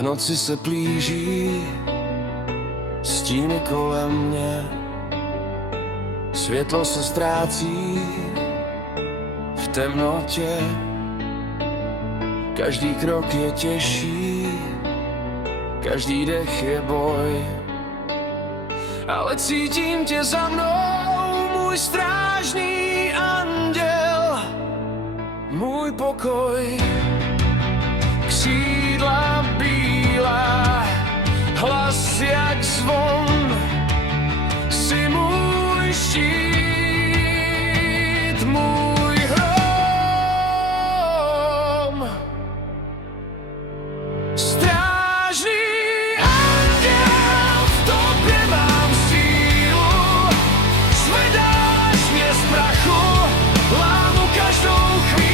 V noci se plíží stíny kolem mě, světlo se ztrácí v temnotě. Každý krok je těžší, každý dech je boj, ale cítím tě za mnou, můj strážný anděl, můj pokoj. Křídla bílá, hlas jak zvon, jsi můj štít, můj hrom. Strážný anděl, v tobě mám sílu, zvedáš mě z prachu, lámu každou chvíli.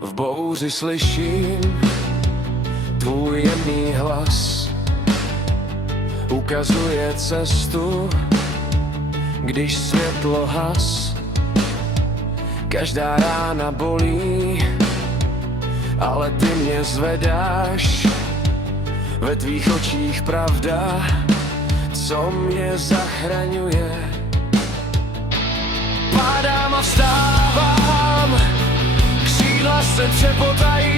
V bouři slyším tvůj jemný hlas, ukazuje cestu, když světlo has. Každá rána bolí, ale ty mě zvedáš, ve tvých očích pravda, co mě zachraňuje. Padám a vstávám, křídla se třepotají,